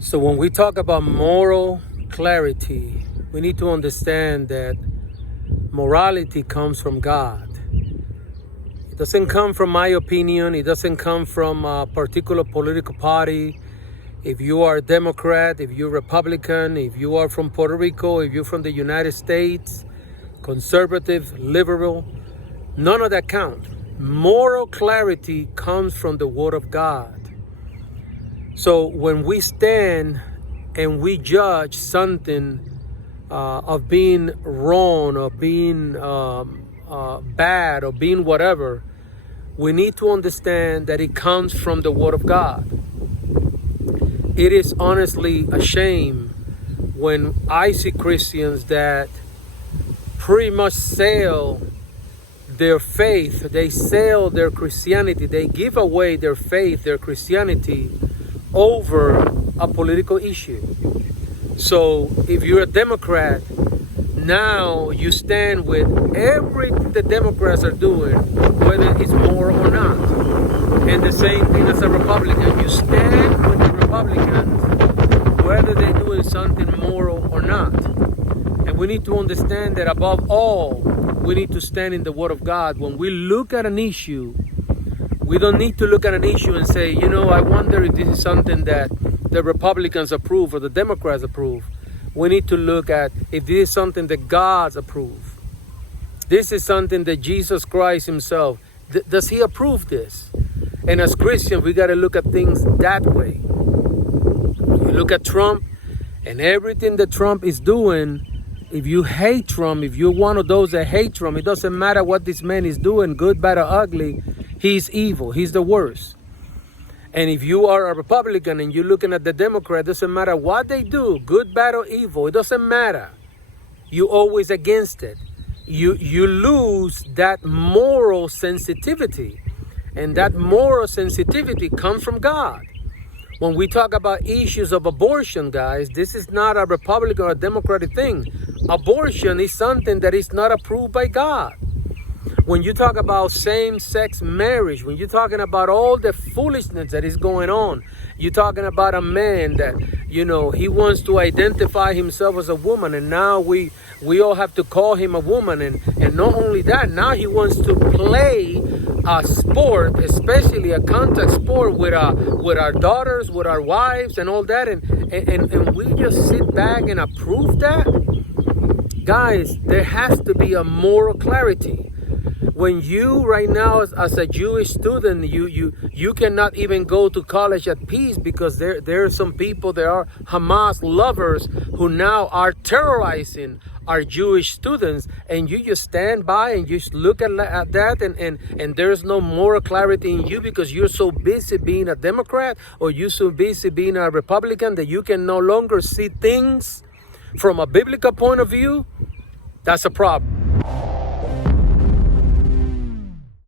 So when we talk about moral clarity, we need to understand that morality comes from God. It doesn't come from my opinion. It doesn't come from a particular political party. If you are a Democrat, if you're Republican, if you are from Puerto Rico, if you're from the United States, conservative, liberal, none of that counts. Moral clarity comes from the Word of God. So when we stand and we judge something of being wrong or being bad or being whatever, we need to understand that it comes from the Word of God. It is honestly a shame when I see Christians that pretty much sell their faith, they sell their Christianity, they give away their faith, their Christianity over a political issue. So if you're a Democrat, now you stand with everything the Democrats are doing, whether it's moral or not. And the same thing as a Republican, you stand with the Republicans, whether they're doing something moral or not. And we need to understand that above all, we need to stand in the Word of God. When we look at an issue, we don't need to look at an issue and say, I wonder if this is something that the Republicans approve or the Democrats approve. We need to look at if this is something that God approves. This is something that Jesus Christ himself, does he approve this? And as Christians, we got to look at things that way. You look at Trump and everything that Trump is doing. If you hate Trump, if you're one of those that hate Trump, it doesn't matter what this man is doing, good, bad, or ugly. He's evil. He's the worst. And if you are a Republican and you're looking at the Democrat, it doesn't matter what they do, good, bad, or evil. It doesn't matter. You're always against it. You lose that moral sensitivity. And that moral sensitivity comes from God. When we talk about issues of abortion, guys, this is not a Republican or a Democratic thing. Abortion is something that is not approved by God. When you talk about same-sex marriage, when you're talking about all the foolishness that is going on, you're talking about a man that, he wants to identify himself as a woman, and now we all have to call him a woman. And not only that, now he wants to play a sport, especially a contact sport with our daughters, with our wives and all that. And we just sit back and approve that? Guys, there has to be a moral clarity. When you right now as a Jewish student, you cannot even go to college at peace because there are some people, there are Hamas lovers who now are terrorizing our Jewish students, and you just stand by and just look at that and there's no moral clarity in you because you're so busy being a Democrat or you're so busy being a Republican that you can no longer see things from a biblical point of view. That's a problem.